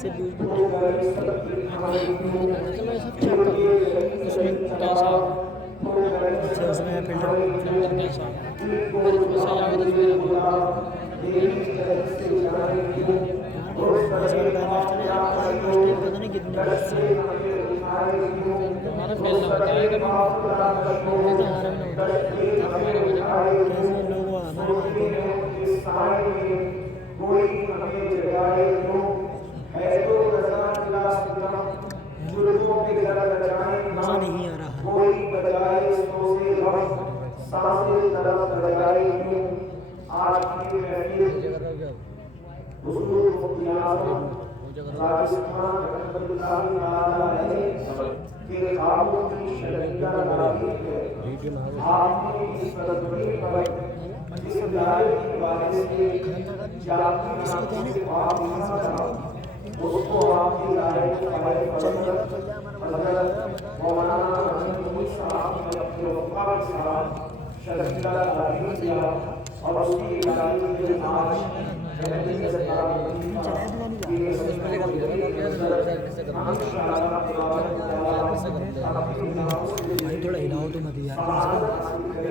से व्यूज तो मैं सब चेक कर उसमें कैसा अच्छा उसमें फिल्टर कैसा मेरे को सही आ गया पता नहीं कितने हमारा फैलना होता है कभी हमारा भी होता है कैसे लोग हमारे मजा नहीं आ रहा थोड़ा हिलाओ तो मत यार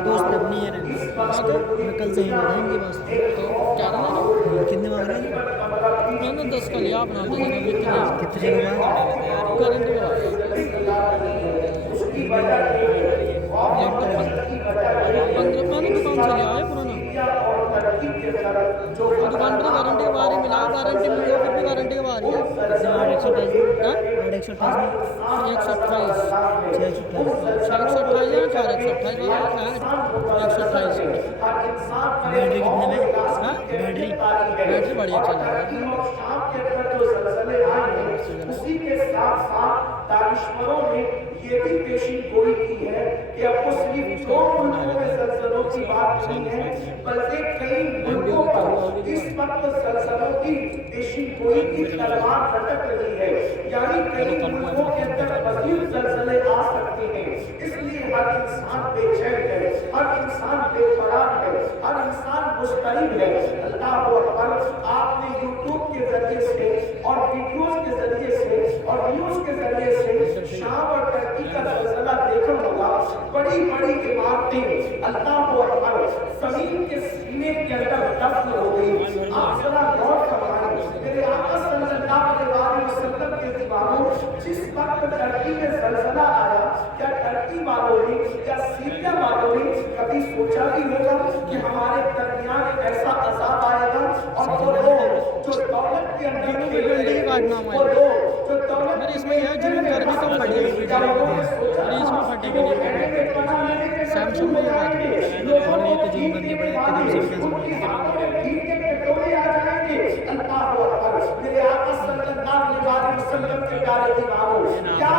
दोस्त अपनी है मैं कल से ही रहेंगे बस तो क्या करना कितने मांग रहे हैं मैंने 10 का लिया अपना कितने करंट मैंने दुकान से लिया है पुराना दुकान पर गारंटी के बारे मिला गारंटी मिली फिर भी गारंटी के बारे है 128 बैटरी कितने में बैटरी बढ़िया चल रहा है उसी के साथ साथ दानिशमरों ने ये भी पेशी गोई की है कि अब तो सिर्फ दो मुल्कों में ज़लज़लों की बात नहीं है बल्कि कई मुल्कों पर इस वक्त ज़लज़लों की पेशी गोई की तलवार लटक रही है यानी कई मुल्कों के अंदर मज़ीद ज़लज़ले आ सकते हैं इसलिए हर इंसान बेचैन है हर इंसान बेकरार है हर इंसान मुस्तरिब है अल्लाह अकबर आपने यूट्यूब के जरिए से और वीडियोस के जरिए से और न्यूज़ के जरिए से शाम और टर्की का ज़लज़ला देखा होगा बड़ी बड़ी इमारतें अल्लाह अकबर ज़मीन के सीने के अंदर दफन हो गई आप जरा गौर फरमाएं मेरे आका सल्लल्लाहु अलैहि वसल्लम के दीवारों जिस वक्त टर्की में ज़लज़ला आया क्या टर्की वालों ने या सीरिया वालों ने कभी सोचा भी होगा कि हमारे दरमियान ऐसा अज़ाब आएगा और वो लोग जो दौलत के अंदर वो लोग जो दौलत मेरे इसमें यह जुल्म करने का फटेगी इसमें फटेगी सैमसंग में ये बात है और ये तो जुल्म करनी पड़ेगी मेरे आका सल्लल्लाहु अलैहि वसल्लम के प्यारे दीवारों क्या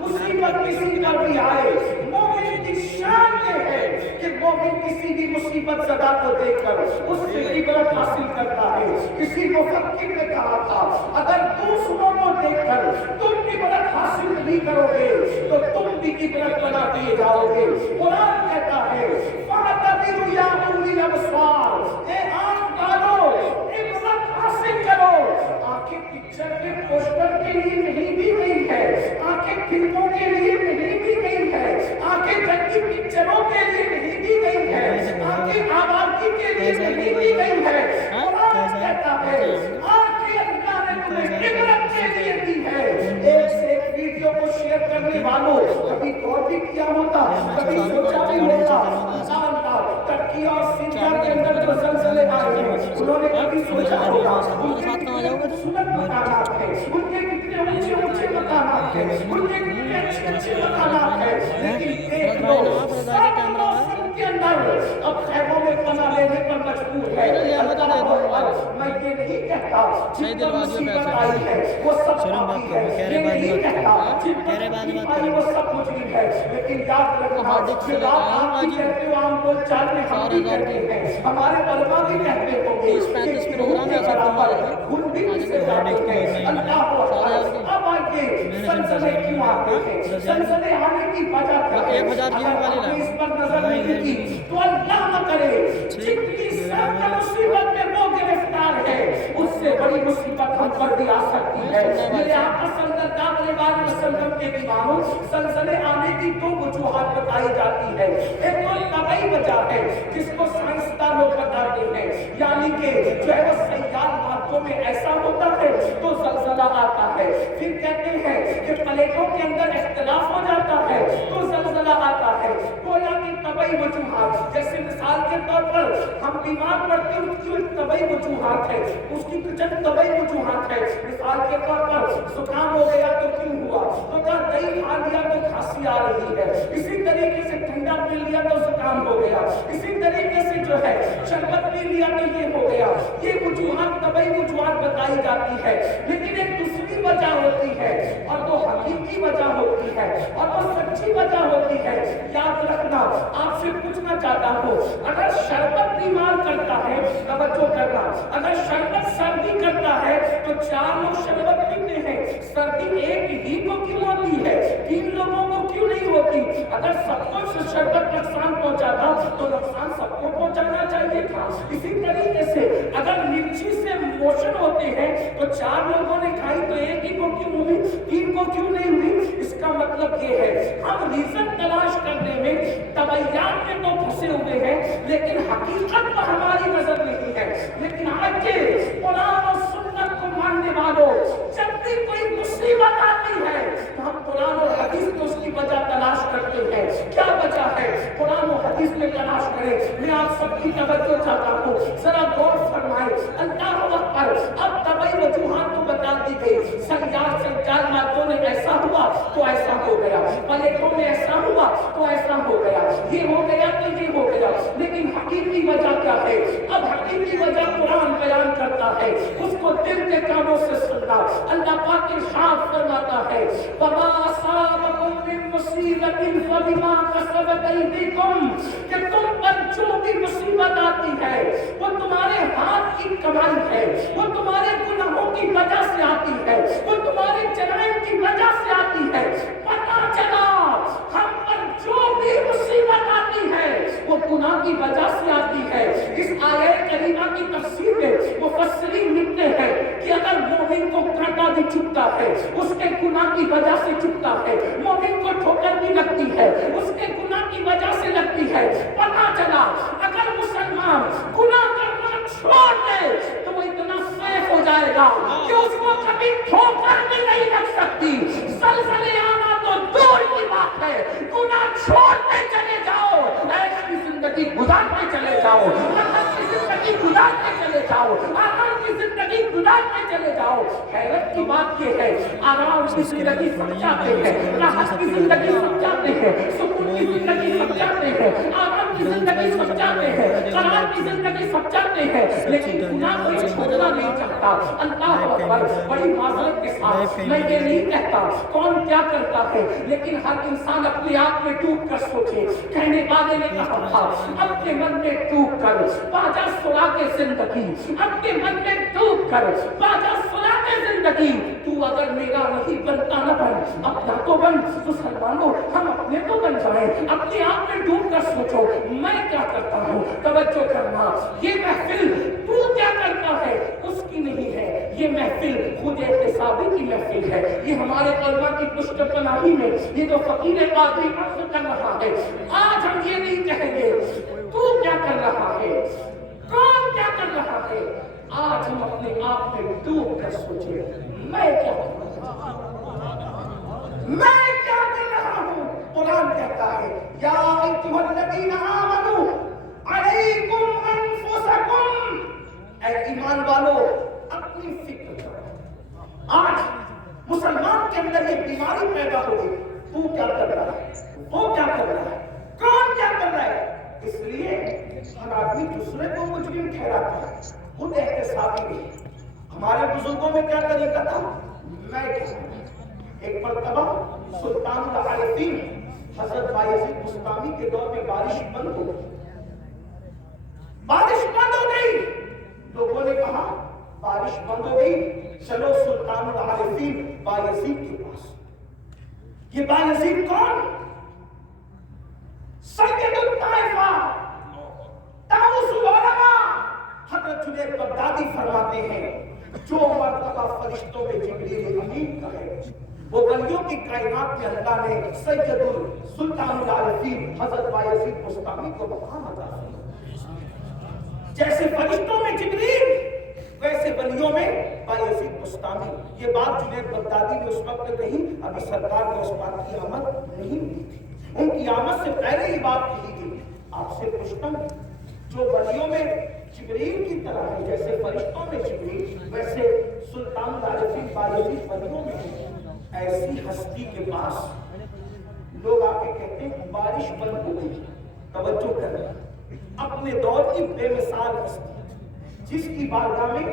मुसीबत किसी पर भी आए मोमिन की शान ये है कि वो मोमिन किसी भी मुसीबत ज़दा को देखकर उससे इबरत हासिल करता है। किसी मुफक्किर ने कहा था, अगर दूसरों को देखकर तुम इबरत हासिल नहीं करोगे तो तुम भी इबरत बना दिए जाओगे। कुरान कहता है, फ़अतबिरू या उलिल अबसार, ए आंख वालों इबरत हासिल करो। आंखें पिक्चर के पोस्टर के लिए नहीं दी गई है, आंखें फिल्मों के लिए नहीं दी गई है, आंखें जंगी पिक्चरों के लिए नहीं दी गई है, आंखें आवाज़ी के लिए नहीं दी गई है। कुरान कहता है, आंखें अल्लाह ने तुम्हें इबरत के लिए दी है। एक से एक वीडियो को शेयर करने वालों कभी गौर भी किया होता, कभी सोचा भी होता, टर्की और सीरिया के अंदर जो ज़लज़ले आए हैं, उन्होंने कभी सोचा होगा उनके कितने खूबसूरत मकानात हैं, उनके कितने ऊंचे ऊंचे मकानात हैं, उनके कितने अच्छे अच्छे मकानात हैं, लेकिन देख लो के अंदर अब खैमों में पना लेने पर मजबूर है। मैं ये नहीं कहता जितना मुसीबत आई है वो सब बाकी है, ये नहीं कहता जितना तकलीफ आई वो सब मुश्किल है, लेकिन याद रखना कि आप आम कहते हो, आम बोल चाल में हम भी कहते हैं, हमारे उलमा भी कहते होंगे कि खून के बराबर खून भी किसे जाते हैं। अल्लाह अब आगे सनसने क्यों आते हैं, सनसने आने की वजह क्या है? अगर इस पर नजर नहीं की तो अल्लाह न करे जितनी सख्त मुसीबत में वो गिरफ्तार है उससे बड़ी मुसीबत हम पर भी आ सकती है। मेरे आका सल्लल्लाहु अलैहि वसल्लम के दीवानों सनसने आने की दो वजूहात बताई जाती है। एक तो तबई वजह है जिसको साइंसदान लोग बताते हैं, यानी कि जो है वो सैयार मार्गों में ऐसा होता है तो ज़लज़ला आता है। फिर कहते हैं कि प्लेटों के अंदर इख्तिलाफ हो जाता है तो ज़लज़ला आता है। गोया की तबई वजूहात, जैसे मिसाल के तौर पर हम बीमार पड़ते हैं उसकी एक तबई वजूहात है, उसकी कुछ तबई वजूहात है। मिसाल के तौर पर जुकाम हो गया तो क्यों हुआ, तो क्या दही खा लिया तो खांसी आ रही है, इसी तरीके से ठंडा पी लिया तो जुकाम हो गया, इसी तरीके से जो है शरबत पी लिया तो ये हो गया। ये वजूहात तबई वजूहात बताई जाती है। लेकिन एक दूसरी वजह होती है और वो हकीकी वजह होती है और वो सच्ची वजह होती है। याद रखना, आपसे पूछना चाहता हूँ, अगर शरबत बीमार करता है, तवज्जो करना, अगर शरबत सर्दी करता है तो 4 लोग शरबत पीते हैं, सर्दी एक ही को क्यों होती है, 3 लोगों को क्यों नहीं होती? अगर सबको शरबत नुकसान पहुंचाता तो नुकसान सबको पहुंचाना चाहिए था। इसी तरीके से अगर मिर्ची से मोशन होते हैं तो 4 लोगों ने खाई तो एक ही को क्यों हुई, 3 को क्यों नहीं हुई? इसका मतलब ये है हम रीजन तलाश करने में तबैयात में तो फंसे हुए हैं, लेकिन हकीकत पर हमारी नजर नहीं है। लेकिन आज के कुरान और सुन्नत को मानने वालों, जब भी कोई मुसीबत आती है तो हम कुरान और हदीस में उसकी वजह तलाश करते हैं। क्या वजह है? कुरान और हदीस में तलाश करें। मैं आप सबकी तवज्जो चाहता हूँ, जरा गौर फरमाएं। अल्लाह अकबर। अब तबई वजूहात तो बता दी गई, सैयार मार्गों में ऐसा हुआ तो ऐसा हो गया, प्लेटों में ऐसा हुआ तो ऐसा हो गया, ये हो गया तो ये हो गया, लेकिन हकीकी वजह क्या है? अब हकीकी वजह कुरान बयान करता है, उसको दिल के कानों से सुनना। अल्लाह पाक इरशाद फरमाता है, वमा असाबकुम मिन मुसीबतिन फबिमा कसबत अयदीकुम, कि तुम पर जो भी मुसीबत आती है वो तुम्हारे हाथ की कमाई है, वो तुम्हारे गुनाहों की वजह से आती है, वो तुम्हारे जराइम की वजह से आती है। पता चला हम पर जो भी मुसीबत आती है वो गुनाह की वजह से आती है। इस आयत करीमा की तफसीर में मुफस्सिरीन लिखते हैं कि अगर मोमिन को कांटा भी चुभता है उसके गुनाह की वजह से चुभता है, मोमिन को ठोकर भी लगती है उसके गुनाह की वजह से लगती है। पता चला अगर मुसलमान गुनाह करना छोड़ दे तो वो इतना सेफ हो जाएगा कि उसको कभी ठोकर भी नहीं लग सकती। ज़लज़ले आना तो दूर की बात है, गुनाह छोड़ते चले जाओ, ऐसी जिंदगी गुजारते चले जाओ, की जिंदगी गुजारते चले जाओ, आराम की जिंदगी गुजारते चले जाओ। हैरत की बात ये है, आराम की जिंदगी समझाते हैं, राहत की जिंदगी समझाते हैं, सुकून की जिंदगी समझाते हैं, आराम की जिंदगी सब चाहते हैं, करार की जिंदगी सब चाहते हैं, लेकिन गुनाह कोई छोड़ना नहीं चाहता। अल्लाह अकबर, बड़ी माजरत के साथ मैं ये नहीं कहता कौन क्या करता है, लेकिन हर इंसान अपने आप में डूब कर सोचे। कहने वाले ने कहा था, अपने मन में डूब कर बाजा सुला के जिंदगी, अपने मन में डूब कर बाजा सुला के जिंदगी, तू अगर मेरा नहीं बनता न बन, अपना तो बन। मुसलमानों, हम अपने तो बन जाए, अपने आप में डूब कर सोचो मैं क्या करता हूँ। तवज्जो करना, ये महफिल तू क्या करता है उसकी नहीं है, ये महफिल खुद एहतिसाबी की महफिल है। ये हमारे कलमा की पुष्टपनाही में ये जो फकीर काजी अर्ज कर रहा है, आज हम ये नहीं कहेंगे तू क्या कर रहा है, कौन क्या कर रहा है। आज हम अपने आप में डूब कर सोचे मैं क्या कर रहा हूं, मैं क्या कर रहा हूं। कुरान कहता है, या अय्युहल्लज़ीना आमनू अलैकुम अनफुसकुम, ऐ ईमान वालों अपनी फिक्र करो। आज मुसलमान के अंदर ये बीमारी पैदा हो गई, तू क्या कर रहा है, वो क्या कर रहा है, कौन क्या कर रहा है। इसलिए हर आदमी दूसरे को मुजरिम ठहराता है, खुद एहतिसाबी नहीं। हमारे बुजुर्गों में क्या तरीका था, मैं क्या। एक मरतबा सुल्तानुल आरिफीन हजरत बायजीद बुस्तामी के दौर में बारिश बंद हो गई, बारिश बंद हो गई। लोगों ने कहा बारिश बंद हो गई, चलो सुल्तानुल आरिफीन बायजीद के पास। ये बायजीद कौन, सैयदुल ताइफा, ताऊसुल उलमा। हजरत जुनैद बगदादी फरमाते हैं, जो मर्तबा फरिश्तों में जिब्रील अमीन का है, वो वलियों की कायनात में अल्लाह ने सैयदुल सुल्तानुल आरिफीन हजरत बायजीद बुस्तामी को मकाम अता किया। जैसे फरिश्तों में जिब्रील, वैसे वलियों में बायजीद बुस्तामी। ये बात जुनैद बगदादी ने उस वक्त कही, अभी सरकार को उस बात की आमद नहीं मिली थी। उनकी आमद से पहले ही बात कही गई। आपसे पूछता हूं, जो वलियों में जिब्रील की तरह है, जैसे फरिश्तों में जिब्रील, वैसे सुल्तानुल आरिफीन बायजीद वलियों में ऐसी हस्ती के पास लोग आके कहते हैं बारिश बंद हो गई। तवज्जो करें, अपने दौर की बेमिसाल हस्ती, जिसकी बारगाह में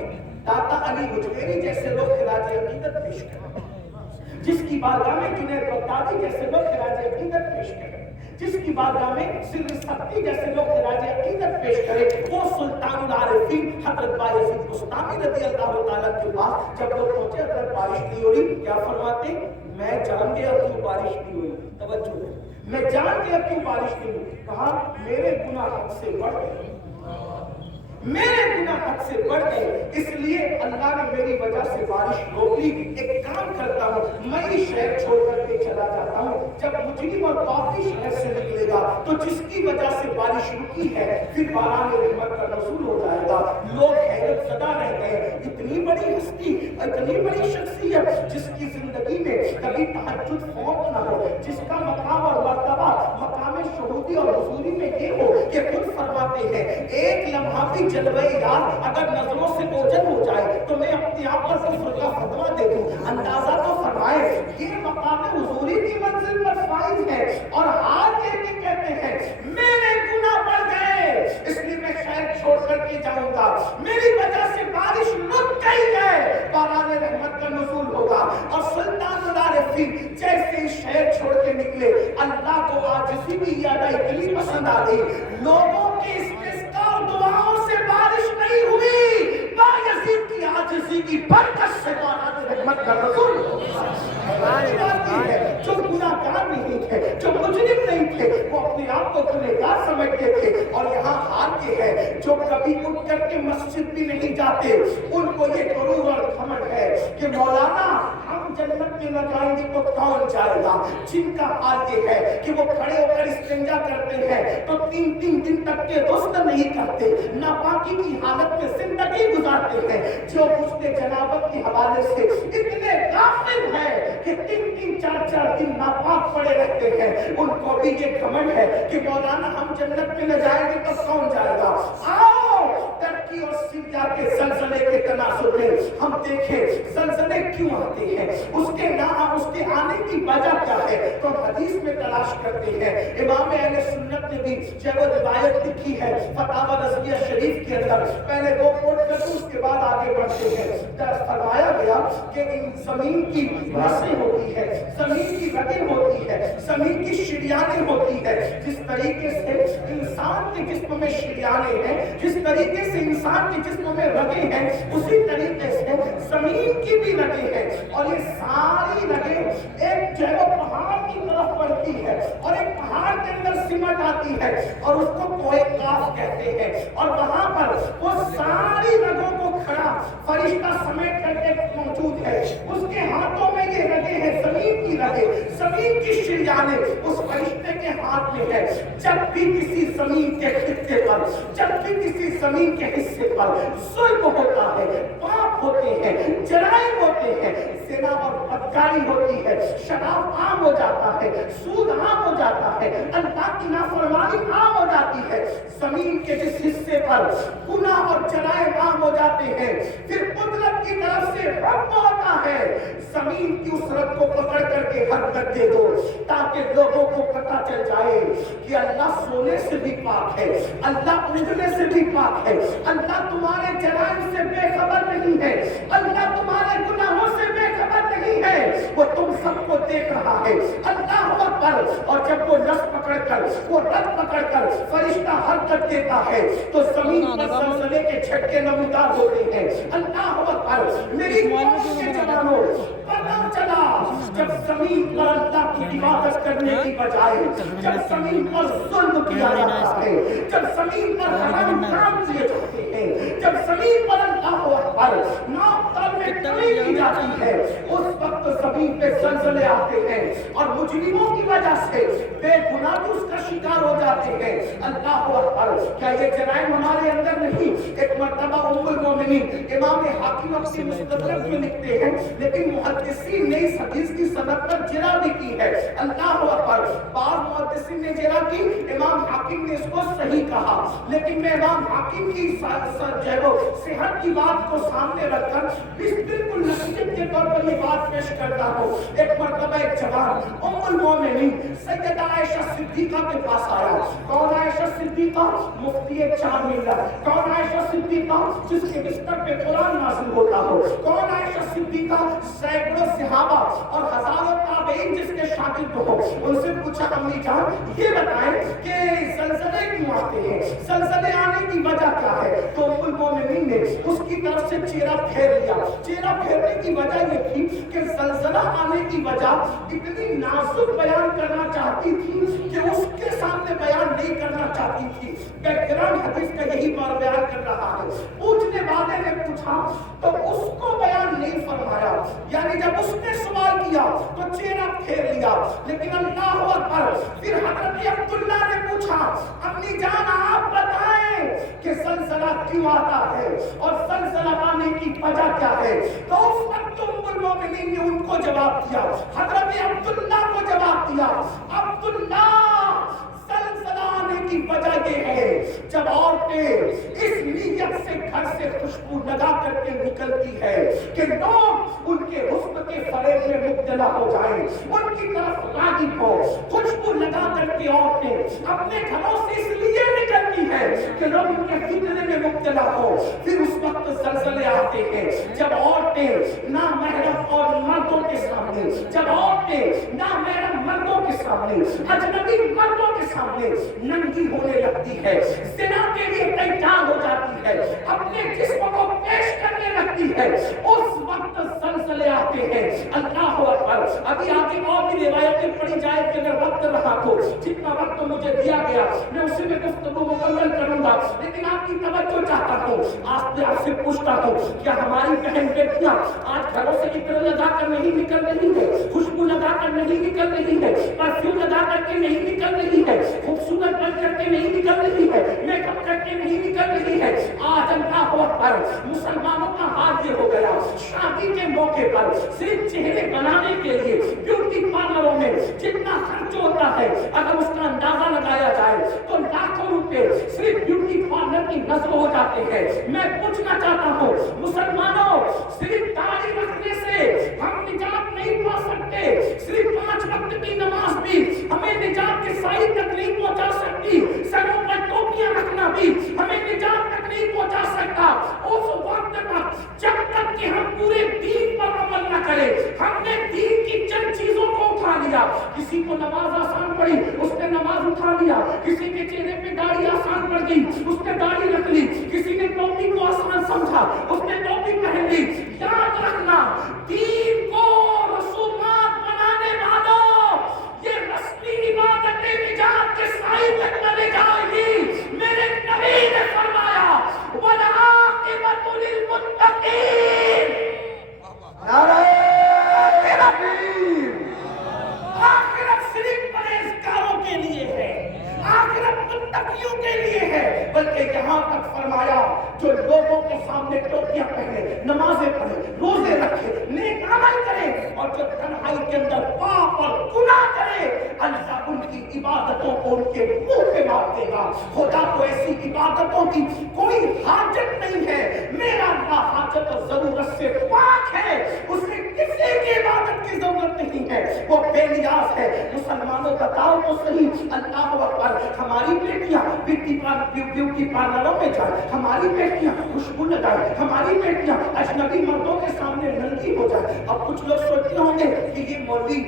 दाता अली हुजवेरी जैसे लोग खिराज अकीदत पेश करें, जिसकी बारगाह में जुनैद बगदादी जैसे लोग खिराज अकीदत पेश करें, जिसकी बारगाह में सिर्र सत्ती जैसे लोग खिराज अकीदत पेश करें, वो सुल्तानुल आरिफीन हजरत बायजीद बुस्तामी रज़ियल्लाहु ताला के पास जब लोग पहुंचे, अगर बारिश नहीं हो रही, क्या फरमाते, मैं जान गया क्यों बारिश नहीं हुई। तवज्जो, मैं जान गया क्यों बारिश नहीं हुई। कहा मेरे गुनाह हद से बढ़ गए, मेरे गुनाह हद से बढ़ गए, इसलिए अल्लाह ने मेरी वजह से बारिश रोक ली। एक काम करता हूँ, मैं ही शहर छोड़ करके चला जाता हूँ। जब मुजरिम और पापी शहर से निकलेगा तो जिसकी वजह से बारिश रुकी है, फिर बारान रहमत का नज़ूल हो जाएगा। लोग हैरत ज़दा रह गए, इतनी बड़ी हस्ती, इतनी बड़ी शख्सियत जिसकी जिंदगी में कभी तहज्जुद फौत न हो, जिसका मकाम और मर्तबा मकाम शहूदी और हुजूरी में ये हो कि खुद फरमाते हैं, एक लम्हा भी जलवे यार अगर नजरों से ओझल हो जाए तो मैं अपने आप पर कुफ्र का फतवा दे दूं। अंदाजा तो फरमाए, ये मकाम हुजूरी की मंजिल पर फाइज है और हाथ लेके कहते हैं मेरे गुनाह बढ़ गए, इसलिए मैं शहर छोड़ करके जाऊंगा, मेरी वजह से बारिश रुक गई है, बारान रहमत का नुज़ूल होगा। और सुल्तानुल आरिफीन जैसे ही शहर छोड़ के निकले, अल्लाह को आजिज़ी की याद इतनी पसंद आ गई, लोगों के इस्तिग़फ़ार दुआओं से बारिश नहीं हुई, बायजीद की आजिज़ी की बरकत से बारान रहमत का नुज़ूल होगा। जो गुनाहगार नहीं थे, जो मुजरिम नहीं थे, वो अपने आप को गुनहगार समझते थे। और यहाँ हाल ये है, जो कभी उठ करके मस्जिद भी नहीं जाते, उनको ये गुरूर और घमंड है कि मौलाना हम जन्नत में न जाएंगे तो कौन जाएगा। जिनका हाल ये है कि वो खड़े होकर इस्तिंजा करते हैं तो 3-3 दिन तक के गुस्ल नहीं करते, नापाकी की हालत में जिंदगी गुजारते हैं, जो गुस्ले जनाबत के हवाले से इतने गाफिल हैं कि 3-3, 4-4 दिन नापाक पड़े रहते हैं। उनको भी ये घमंड है कि मौलाना हम जन्नत में न जाएंगे तो कौन जाएगा। आओ टर्की और सीरिया के ज़लज़ले के तनासुब में हम देखें ज़लज़ले क्यों आते हैं, उसके आने की वजह क्या है, तो हदीस में तलाश करते हैं। इमाम अहले सुन्नत सुन्नत ने भी जो वो रिवायत लिखी है फतावा नज़रिया शरीफ के अंदर, पहले वो कोट कर दूं उसके बाद आगे बढ़ते हैं। फरमाया गया कि इन जमीन की नसें होती है, जमीन की रगें होती है, जमीन की शिरियानें होती है। जिस तरीके से इंसान के जिस्म में शिरियानें हैं, जिस तरीके से इंसान के जिस्म में रगें हैं, उसी तरीके से जमीन की भी रगें हैं। और ये सारी रगें एक जो है पहाड़ की तरफ बढ़ती है और एक पहाड़ के अंदर सिमट आती है और उसको कोए काफ कहते हैं। और वहां पर वो सारी रगों को खड़ा फरिश्ता समेट करके मौजूद है। उसके हाथों में ये रगें हैं, जमीन की रगें, जमीन की शिरियानें उस फरिश्ते के हाथ में है। जब भी किसी जमीन के खित्ते पर, जब भी किसी जमीन के हिस्से पर जुल्म होता है, पाप होते हैं, जराइम होते हैं, ज़िना और बदकारी होती है, शराब आम हो जाता है, सूद आम हो जाता है, अल्लाह की नाफरमानी आम हो जाती है, जमीन के जिस हिस्से पर गुनाह और जराइम आम हो जाते हैं, फिर कुदरत की तरफ से हुक्म होता है जमीन की उस रग को पकड़ करके हरकत दे दो, ताकि लोगों को पता चल जाए कि अल्लाह सोने से भी पाक है, अल्लाह उजले से भी पाक है, अल्लाह तुम्हारे जराइम से बेखबर नहीं है, अल्लाह तुम्हारे गुनाहों से बेखबर नहीं है, वो तुम सबको देख रहा है। अल्लाह अकबर। और जब वो नस पकड़कर, वो रग पकड़कर फरिश्ता हरकत देता है तो जमीन पर ज़लज़ले के झटके नमूदार होते हैं। अल्लाह अकबर। मेरी कौम के जवानों, पता चला जब जमीन पर अल्लाह की इबादत करने की बजाय जब जमीन पर जुल्म किया जाता है, जब जमीन पर हराम काम किए जाते हैं, जब जमीन पर अल्लाह अकबर नाम में कमी की जाती है, उस वक्त जमीन पे ज़लज़ले आते हैं और मुजरिमों की वजह से बेगुनाह भी उसका शिकार हो जाते हैं। अल्लाह अकबर। क्या ये जराइम हमारे अंदर नहीं? एक मर्तबा उम्मुल मोमिनीन इमाम हाकिम अपनी मुस्तदरक में लिखते हैं, लेकिन मुहद्दिसीन ने इस हदीस की सनद पर जिरा भी की है। अल्लाह अकबर। बाद मुहद्दिसीन ने जिरा की, इमाम हाकिम ने इसको सही कहा, लेकिन मैं इमाम हाकिम की सेहत की बात को सामने रखकर बिल्कुल नसीहत के तौर पर ये बात पेश करता हूँ। एक मर्तबा एक जवान उम्मुल मोमिनीन सैयदा आयशा सिद्दीका के पास आया। कौन आयशा सिद्दीका? मुफ्ती चार मिलत। कौन आयशा सिद्दीका? जिसके बिस्तर पे कुरान नाज़िल होता हो। कौन आयशा सिद्दीका? सैकड़ों सहाबा और हजारों ताबईन जिसके शागिर्द हो। उनसे पूछा, अम्मी जान ये बताएं कि ज़लज़ले क्यों आते हैं, ज़लज़ले आने की वजह क्या है? तो उम्मुल मोमिनीन ने उसकी तरफ से चेहरा फेर लिया। चेहरा फेरने की वजह ये थी कि ज़लज़ला आने की वजह इतनी नाजुक बयान करना चाहती थी कि उसके सामने बयान नहीं करना चाहती थी। बैकग्राउंड हदीस का यही बयान कर रहा है। पूछने वाले ने पूछा तो उसको बयान नहीं फरमाया, यानी जब उसने सवाल किया तो चेहरा फेर लिया। लेकिन अल्लाह अकबर। फिर हज़रत अब्दुल्ला ने पूछा, अम्मी जान आप बताएं कि ज़लज़ला क्यों आता है और ज़लज़ला आने की वजह क्या है? तो उस वक्त उम्मुल मोमिनीन ने उनको जवाब दिया, हज़रत अब्दुल्ला को जवाब दिया, अब्दुल्ला ज़लज़ला आने की वजह ये है जब औरतें इस नीयत से घर से खुशबू लगा करके निकलती है कि लोग उनके हुस्न के फरेब में मुब्तला हो जाएं, उनकी तरफ राग़िब हो। खुशबू लगा करके औरतें अपने घरों से इसलिए निकलती है कि लोग उनके फितने में मुब्तला हो। फिर उस वक्त ज़लज़ले आते हैं जब औरतें नामहरम और मर्दों के सामने, जब औरतें नामहरम मर्दों के सामने, अजनबी मर्दों के सामने नंगी होने लगती है, ज़िना के लिए तैयार हो जाती है, अपने जिस्म को पेश करने लगती है, उस वक्त ज़लज़ले आते हैं। अल्लाह अकबर। अभी आगे और भी रिवायतें पढ़ी जाए कि अगर वक्त रहा तो जितना वक्त मुझे दिया गया मैं उसी में गुफ्तगू मुकम्मल करूंगा, लेकिन आपकी तवज्जो चाहता हूँ। आपसे पूछता हूँ, क्या हमारी बहन बेटियां आज घरों से इत्र लगा कर नहीं निकल रही है, खुशबू लगा कर नहीं निकल रही है, परफ्यूम लगा करके नहीं निकल रही है, खूबसूरत बन करके नहीं निकल रही है, मेकअप करके नहीं निकल रही है? आज अल्लाह अकबर मुसलमानों का हाल ये हो गया, शादी के मौके पर सिर्फ चेहरे बनाने के लिए ब्यूटी पार्लरों में जितना खर्च होता है, अगर उसका अंदाजा लगाया जाए तो लाखों रुपए सिर्फ ब्यूटी पार्लर की नस्ल हो जाते हैं। मैं पूछना चाहता हूँ मुसलमानों, सिर्फ दाढ़ी रखने से हम निजात नहीं पा सकते। صرف 5 وقت کی نماز بھی ہمیں نجات کے سائے تک نہیں پہنچا سکتی، سروں پر ٹوپیاں رکھنا بھی ہمیں نجات تک نہیں پہنچا سکتا۔ اس وقت تک جب تک کہ ہم پورے دین پر عمل نہ کریں، ہم نے دین کی چند چیزوں کو اٹھا لیا، کسی کو نماز آسان پڑی اس نے نماز اٹھا لیا، کسی کے چہرے پہ داڑھی آسان پڑ گئی اس نے داڑھی رکھ لی، کسی نے ٹوپی کو آسان سمجھا اس نے ٹوپی پہن لی۔ یاد رکھنا، دین کو رسومات بنانے والوں، یہ رسمی عبادتیں نجات کے سائے تک نہ لے جائے گی۔ میرے نبی نے فرمایا وَالْعَاقِبَةُ لِلْمُتَّقِينَ، نعرہ تکبیر۔ آخرت صرف پرہیزگاروں کے لیے ہے، آخرت متقیوں کے لیے ہے، بلکہ یہاں تک فرمایا جو لوگوں کے سامنے ٹوپیاں پہنے، نمازیں پڑھے، روزے رکھے، نیک عمل کرے، اور جو تنہائی کے اندر پاپ اور گناہ کرے، اللہ ان کی عبادتوں کو ان کے منہ پہ مار دے گا۔ خدا کو ایسی عبادتوں کی کوئی حاجت نہیں ہے، میرا اللہ حاجت اور ضرورت سے پاک ہے، اسے کسی کی عبادت کی ضرورت نہیں ہے، وہ بے نیاز ہے۔ مسلمانوں بتاؤ تو صحیح، اللہ اکبر، ہماری بیٹیاں بیوٹی پارلروں میں جائیں، ہماری بیٹیاں خوشبو لگائیں، ہماری بیٹیاں اجنبی مردوں کے سامنے ننگی ہو جائیں۔ اب کچھ لوگ سوچتے ہوں گے کہ یہ مولوی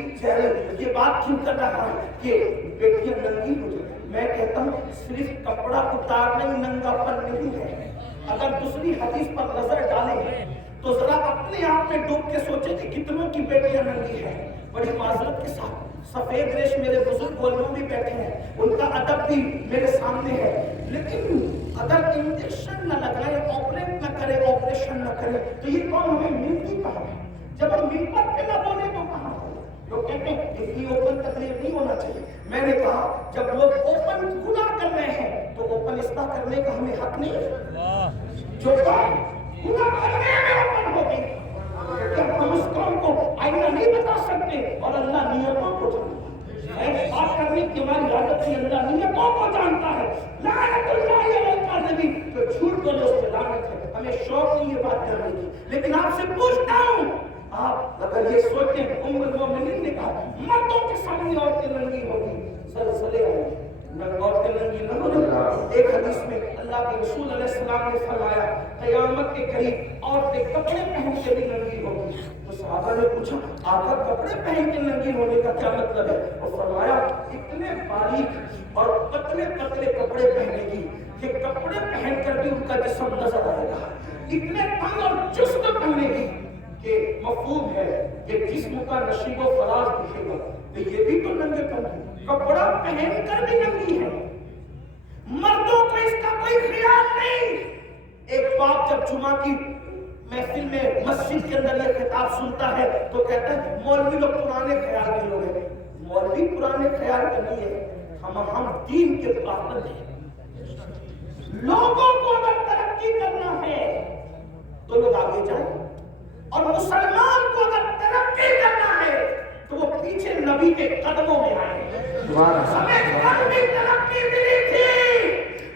یہ بات کیوں کر رہا ہے کہ بیٹیاں ننگی ہو جائیں۔ میں کہتا ہوں صرف کپڑا اتارنا ہی ننگا پن نہیں ہے۔ اگر دوسری حدیث پر نظر ڈالیں تو ذرا اپنے آپ میں ڈوب کے سوچیں کہ کتنوں کی بیٹیاں ننگی ہیں۔ بڑی معذرت کے ساتھ سفید ریش میرے بزرگ علماء بھی بیٹھے ہیں، ان کا ادب بھی میرے سامنے ہے، لیکن اگر انجیکشن نہ لگائے، آپریٹ نہ کرے، آپریشن نہ کرے تو یہ کون ہمیں ملتی کہاں ہے؟ جب ہم ممبر پہ نہ بولے تو کہاں ہو؟ لوگ کہتے ہیں اتنی اوپن تقریر نہیں ہونا چاہیے۔ میں نے کہا جب لوگ اوپن گناہ کر رہے ہیں تو اوپن اصلاح کرنے کا ہمیں حق نہیں ہے؟ جو گناہ کرنے میں اوپن ہو گئی، ہم اس قوم کو آئینہ نہیں بتا سکتے، اور اللہ نیتوں کو جانتا ہے۔ بات کرنے کی ہماری عادت ہے، اللہ نیتوں کو جانتا ہے۔ لعنت اللہ علی الکاذبین، جو جھوٹ بولے اس پہ لعنت ہے۔ ہمیں شوق نہیں یہ بات کرنے کی، لیکن آپ سے پوچھتا ہوں، آپ اگر یہ سوچیں ام المومنین نے کہا مردوں کے سامنے عورتیں ننگی ہوگی، زلزلے آئیں گے، عورتیں ننگی نہ ہوگی۔ ایک حدیث میں اللہ کے رسول علیہ السلام نے فرمایا قیامت کے قریب عورتیں کپڑے پہن کے بھی ننگی ہوگی۔ تو صحابہ نے پوچھا آقا کپڑے پہن کے ننگی ہونے کا کیا مطلب ہے؟ اور فرمایا اتنے باریک اور پتلے پتلے کپڑے پہنے گی کہ کپڑے پہن کر بھی ان کا جسم نظر آئے گا، اتنے تنگ اور چست پہنے گی کہ مفہوم ہے کہ جسم کا نشیب و فراز دکھے گا۔ تو یہ بھی تو ننگے پن ہے، کپڑا پہن کر بھی ننگی ہے۔ مردوں کو اس کا کوئی خیال نہیں۔ ایک باپ جب جمعہ کی محفل میں مسجد کے اندر یہ خطاب سنتا ہے تو کہتا ہے مولوی لوگ پرانے خیال کے لوگ ہیں۔ مولوی پرانے خیال کا نہیں ہے، ہم دین کے پابند ہیں۔ لوگوں کو اگر ترقی کرنا ہے تو لوگ آگے جائیں، اور مسلمان کو اگر ترقی کرنا ہے تو وہ پیچھے نبی کے قدموں میں آئے۔ ہمیں قلبی ترقی ملی تھی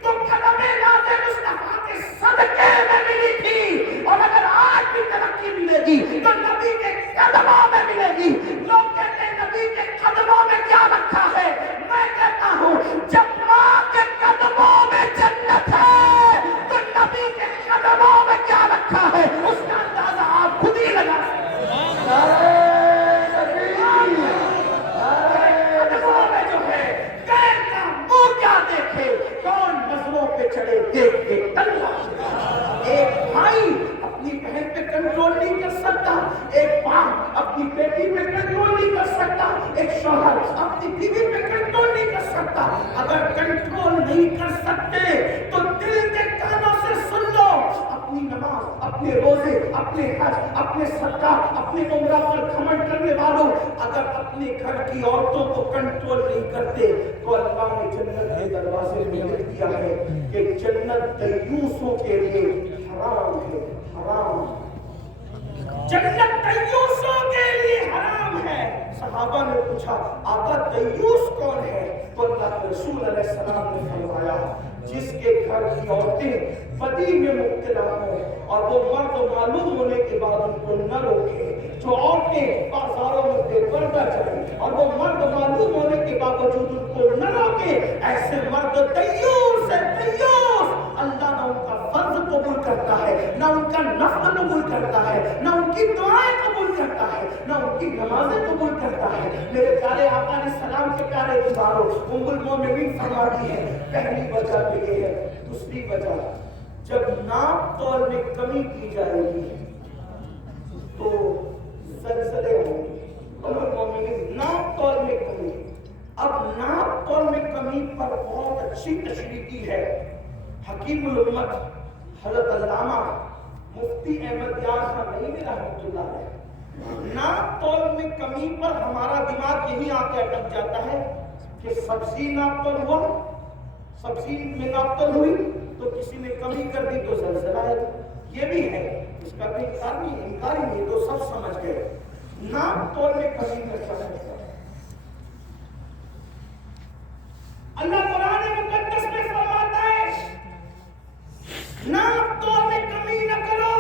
تو قدم راز مصطفیٰ کے صدقے میں ملی تھی، اور اگر آج بھی ترقی ملے گی تو نبی کے قدموں میں ملے گی۔ لوگ کہتے ہیں نبی کے قدموں میں کیا رکھا ہے؟ میں کہتا ہوں جب ماں کے قدموں میں جنت ہے تو نبی کے قدموں میں کیا رکھا ہے اس کا اندازہ آپ خود ہی لگا سکتے ہیں۔ قدموں میں جو ہے غیر کا منہ کیا دیکھے، کون نظروں پہ چڑھے دیکھ دیکھ اللہ۔ ایک بھائی اپنی بہن پہ کنٹرول نہیں کر سکتا، ایک باپ اپنی بیٹی پہ کنٹرول نہیں کر سکتا، ایک شوہر اپنی بیوی پہ کنٹرول نہیں کر سکتا۔ اگر کنٹرول نہیں کر سکتے تو دل کے کانوں سے سن لو، اپنی نماز، اپنے روزے، اپنے حج، اپنے صدقہ، اپنے عمرہ پر گھمنڈ کرنے والوں اگر اپنے گھر کی عورتوں کو کنٹرول نہیں کرتے تو اللہ نے جنت کے دروازے میں لکھ دیا ہے کہ جنت دیوسوں کے لیے حرام ہے، حرام۔ جنت دیوسوں کے لیے حرام ہے۔ صحابہ نے پوچھا آقا دیوس کون ہے؟ تو اللہ کے رسول علیہ السلام نے فرمایا جس کے گھر کی عورتیں بدی میں مبتلا ہوں اور وہ مرد معلوم ہونے کے بعد ان کو نہ روکے، جو عورتیں بازاروں میں بے پردہ جائیں اور وہ مرد معلوم ہونے کے باوجود ان کو نہ روکے، ایسے مرد دیوس ہے، دیوس۔ اللہ نہ ان کا فرض قبول کرتا ہے، نہ ان کا نفل قبول کرتا ہے، نہ ان کی دعائیں قبول کرتا ہے، نہ ان کی نمازیں قبول کرتا ہے۔ میرے پیارے آقا علیہ السلام کے پیارے دیواروں، ام المومنین فرماتی ہے پہلی وجہ تو یہ ہے۔ دوسری وجہ، جب ناپ تول میں کمی کی جائے گی تو زلزلے ہوں گے۔ ام المومنین، ناپ تول میں کمی۔ اب ناپ تول میں کمی پر بہت اچھی تشریح کی ہے حکیم الامت حضرت علامہ مفتی احمد یار خان نعیمی رحمۃ اللہ علیہ۔ ناپ تول میں کمی پر ہمارا دماغ یہی آ کے اٹک جاتا ہے کہ سبزی ناپ تول ہوا، سبزی میں ناپ تول ہوئی تو کسی نے کمی کر دی تو زلزلہ ہے۔ یہ بھی ہے، اس کا کوئی انکار ہی نہیں، تو سب سمجھ گئے ناپ تول میں کمی کا ہے۔ اللہ قرآن مقدس میں فرماتا ہے ناپ تول میں کمی نہ کرو،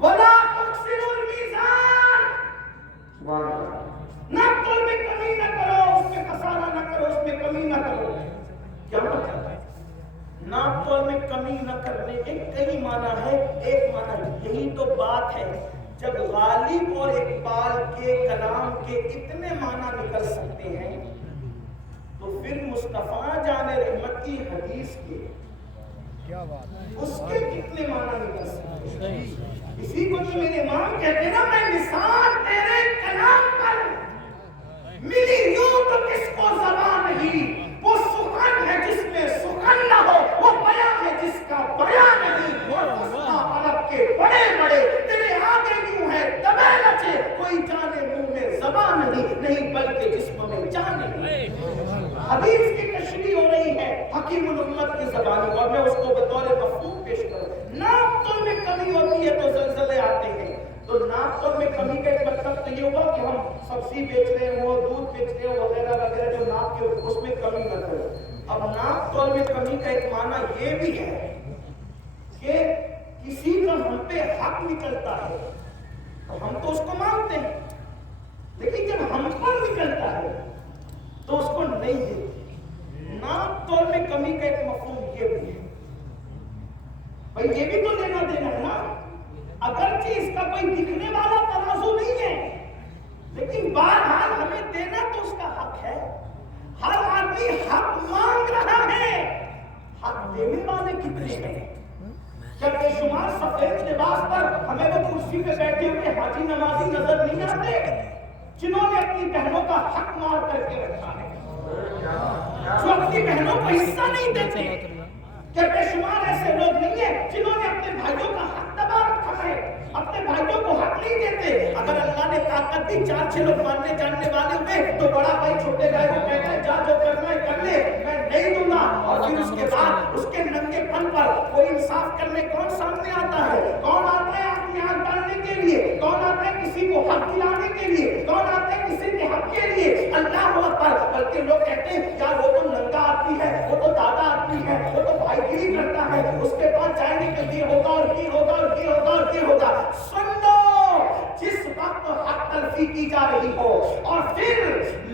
وَلَا تُخْسِرُوا الْمِيزَانَ، ناپ تول میں کمی نہ کرو، اس میں خسارہ نہ کرو، اس میں کمی نہ کرو۔ کیا مطلب ہے؟ ناپ تول میں کمی نہ کرنے کے کئی معنی ہے۔ ایک معنی یہی تو بات ہے، جب غالب اور اقبال کے کلام کے اتنے معنی نکل سکتے ہیں تو پھر مصطفیٰ جان رحمت کی حدیث کے اس کے کتنے معنی نکل سکتے ہیں۔ اسی کو تو میرے امام کہتے ہیں نا، میں مثال تیرے کلام پر ملی یوں تو کس کو زبان نہیں، وہ سخن ہے جس میں سخن نہ ہو، وہ بیاں ہے جس کا بیاں نہیں، اور فصحا عرب کے بڑے بڑے تیرے آگے یوں ہے دبے لچے، کوئی جانے منہ میں زبان نہیں بلکہ جسم میں جان نہیں۔ حدیث کی تشریح ہو رہی ہے حکیم الامت کی زبانی، اور میں اس کو بطور مفہوم پیش کروں۔ ناپ تول میں کمی ہوتی ہے تو زلزلے آتے ہیں، تو ناپ تول میں کمی کا ایک مطلب تو یہ ہوگا کہ ہم سبزی بیچ رہے ہوں، دودھ بیچ رہے ہوں وغیرہ وغیرہ، جو ناپ کے اس میں کمی نہ کرو۔ اب ناپ تول میں کمی کا ایک معنی یہ بھی ہے کہ کسی کا ہم پہ حق نکلتا ہے تو ہم تو اس کو مانتے ہیں، لیکن جب ہم پر نکلتا ہے تو اس کو نہیں دیتے۔ ناپ تول میں کمی کا ایک مفہوم یہ بھی ہے، بھائی یہ بھی تو لینا دینا ہے نا، اگرچہ اس کا کوئی دکھنے والا ترازو نہیں ہے، لیکن بہرحال ہمیں دینا تو اس کا حق ہے۔ ہر آدمی حق مانگ رہا ہے، حق دینے والے کتنے ہیں؟ کیا بے شمار سفید لباس پر ہمیں وہ کرسی پہ بیٹھے ہوئے حاجی نمازی نظر نہیں آتے جنہوں نے اپنی بہنوں کا حق مار کر کے رکھا ہے، جو اپنی بہنوں کو حصہ نہیں دیتے؟ کیا بے شمار ایسے لوگ نہیں ہیں جنہوں نے اپنے بھائیوں کا حق دبا رکھا ہے، اپنے بھائیوں کو حق نہیں دیتے؟ اگر اللہ نے طاقت دی، 4-6 لوگ ماننے جاننے والے ہوئے تو بڑا بھائی چھوٹے بھائی کو کہتا ہے جا جو کرنا ہے کر لے، میں نہیں دوں گا، اور پھر اس کے بعد اس کے ننگے پن پر کوئی انصاف کرنے کون سامنے آتا ہے؟ کون آتا ہے اپنی آنکھ ڈالنے کے لیے؟ کون آتا ہے کسی کو حق دلانے کے لیے؟ کون آتا ہے کسی کے حق کے لیے؟ اللہ اکبر۔ بلکہ لوگ کہتے ہیں یار وہ تو ننگا آدمی ہے، وہ تو دادا آدمی ہے، وہ تو بھائی گیری کرتا ہے، اس کے پاس جائیں گے کہ یہ ہوگا اور یہ ہوگا اور یہ ہوگا اور یہ ہوگا۔ سن لو، جس وقت حق تلفی کی جا رہی ہو اور پھر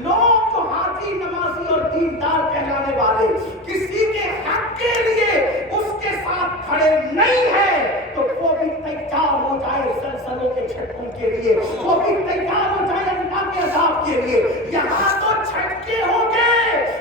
لوگ جو حاجی نمازی اور دیندار کہلانے والے کسی کے حق کے لیے اس کے ساتھ کھڑے نہیں ہیں تو وہ بھی تیار ہو جائے زلزلوں کے جھٹکوں کے لیے، وہ بھی تیار ہو جائے اللہ کے عذاب کے لیے۔ یہاں تو جھٹکے ہوں گے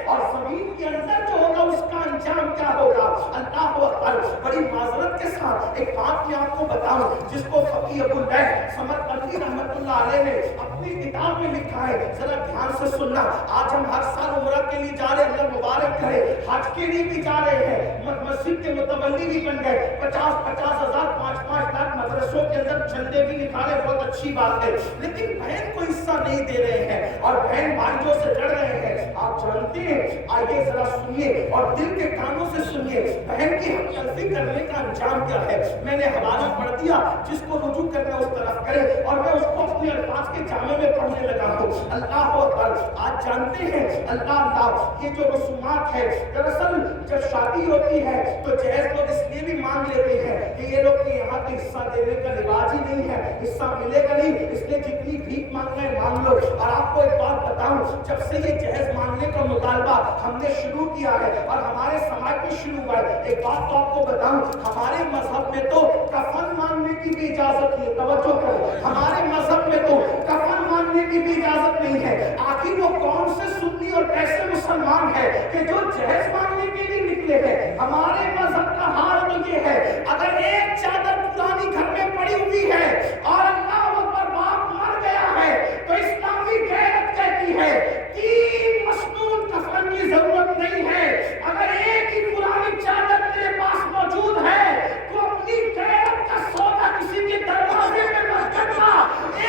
اور زمین کے اندر جو ہوگا اس کا انجام کیا ہوگا؟ اللہ اکبر۔ بڑی معذرت کے ساتھ ایک بات میں آپ کو بتاؤں جس کو فقیہ ابو اللیث سمرقندی رحمۃ اللہ علیہ نے اپنی کتاب میں لکھا ہے، ذرا دھیان سے سننا۔ آج ہم ہر سال عمرہ کے لیے جا رہے ہیں، اللہ مبارک کرے، حج کے لیے بھی جا رہے ہیں، مسجد کے متولی بھی بن گئے، 50,000 5-5 لاکھ مدرسوں کے اندر جھنڈے بھی نکالے، بہت اچھی بات ہے، لیکن بہن کو حصہ نہیں دے رہے ہیں اور بہن بھائیوں سے لڑ رہے ہیں۔ آپ جانتے ہیں، آئیے ذرا سنیے اور دل کے کانوں سے سنیے، بہن کی حق تلفی کرنے کا انجام کیا ہے۔ میں نے حوالہ پڑھ دیا، جس کو رجوع کرنا اس طرف کرے، اور میں اس کو اپنے الفاظ کے جامع میں پڑھنے لگا ہوں۔ اللہ اکبر۔ آج जानते हैं अल्लाह ये जो रसूमात है, दरअसल जब शादी होती है तो जहेज लोग इसलिए भी मांग लेते हैं कि ये लोग के यहाँ तो हिस्सा देने का रिवाज ही नहीं है, हिस्सा मिलेगा नहीं, इसलिए जितनी भीख मांगना है मांग लो। और आपको एक बात बताऊं, जब से ये जहेज मांगने का मुतालबा हमने शुरू किया है और हमारे समाज में शुरू हुआ है, एक बात तो आपको बताऊं, हमारे मजहब में तो कफन मांगने की भी इजाजत नहीं है। तवज्जो करो, हमारे मजहब में तो कफन मांगने की भी इजाजत नहीं है। आखिर वो कौन से सुन्नी और कैसे मुसलमान है कि जो जहेज मांगने के लिए निकले हैं? हमारे मजहब का हाल तो ये है, अगर एक चादर पुरानी घर में पड़ी हुई है और अल्लाह पर बाप मर गया है तो इस्लामी गैरत कहती है 3 मसनून कफन की जरूरत नहीं है। अगर एक ही पुरानी चादर तेरे पास मौजूद है तो अपनी गैरत का सौदा किसी के दरवाजे में मत करना।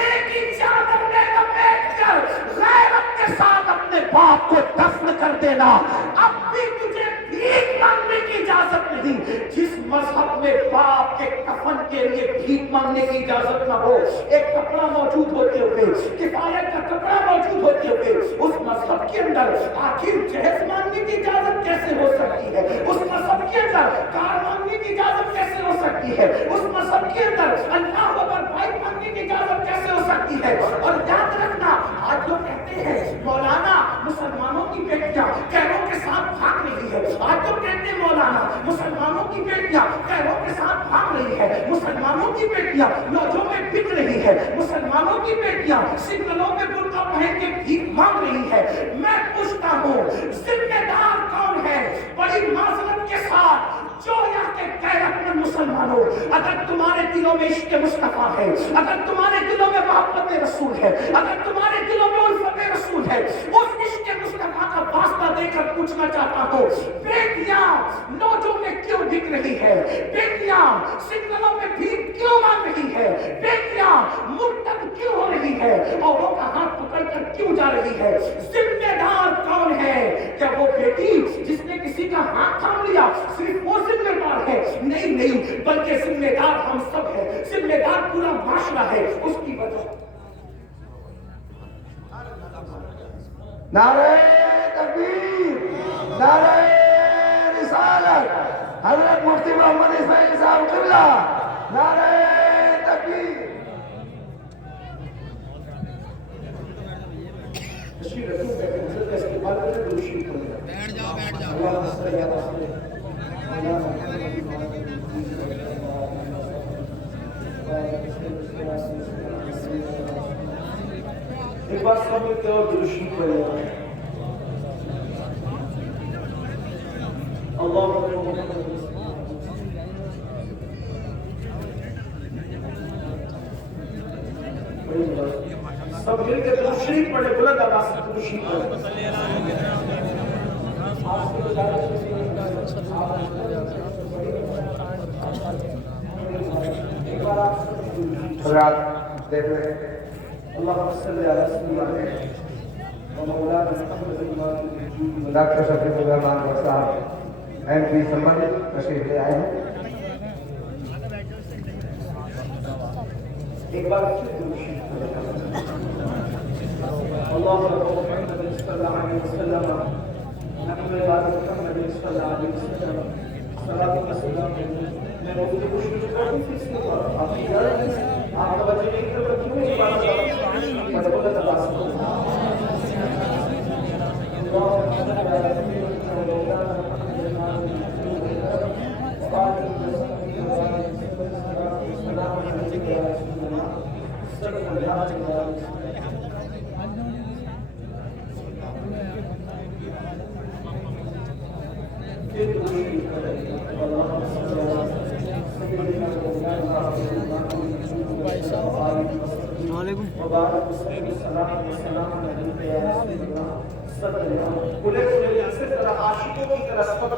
एक ही चादर में लपेट कर गैरत के साथ अपने बाप को दफन कर देना। अब भी तुझे भीख मांगने की इजाजत नहीं। जिस मजहब में बाप के कफन के लिए भीख मांगने की इजाजत ना हो, एक कपड़ा मौजूद होते हुए, किफायत का कपड़ा मौजूद होते हुए, उस मजहब के अंदर आखिर जहेज मांगने की इजाजत कैसे हो सकती है? उस मजहब के अंदर कार मांगने की इजाजत कैसे हो सकती है? उस मजहब के अंदर अल्लाह पर बाइक मांगने की इजाजत कैसे हो सकती है? और याद रखना, आज लोग कहते हैं मौलाना मुसलमानों की बेटियां कैरों के साथ भाग रही है। आज लोग कहते हैं मौलाना मुसलमानों की बेटियां कैरों के साथ भाग रही है, मुसलमानों की बेटियां लॉजों में बिक रही है, मुसलमानों की बेटियां सिग्नलों में बुर्का पहन के भीख मांग रही है। मैं पूछता हूँ, जिम्मेदार कौन है? बड़ी माजरत के साथ जो यहाँ के गैरत में मुसलमानों, अगर तुम्हारे दिलों में इश्क मुस्तफा है, अगर तुम्हारे दिलों में मोहब्बत रसूल है, अगर तुम्हारे दिलों में उल्फत रसूल है, उस इश्क मुस्तफा का वास्ता देकर पूछना चाहता हूँ, बेटियां लॉजों में क्यों बिक रही है? बेटियां सिग्नलों में भीख क्यों मांग रही है? बेटियां मुर्तद क्यों हो रही है? और वो का हाथ पकड़कर क्यों जा रही है? जिम्मेदार कौन है? क्या वो बेटी जिसने किसी का हाथ थाम लिया सिर्फ वो जिम्मेदार है? नहीं नहीं, बल्कि जिम्मेदार हम सब है, जिम्मेदार पूरा माशरा है। उसकी वजह नारे तकबीर, नारे रिसालत, हजरत मुफ्ती मोहम्मद इस्माइल साहब किबला, नारे तकबीर। बैठ जाओ। एक बार सब मिलते और दुरूद पढ़ेगा। सब मिलकर दुरूद पढ़े, बुलंद आवाज से दुरूद पढ़े। आप देख रहे हैं डॉक्टर शफीकुर रहमान साहब MP संबंधित तशरीफ ले आए हैं। एक बार आशिकों की तरह सब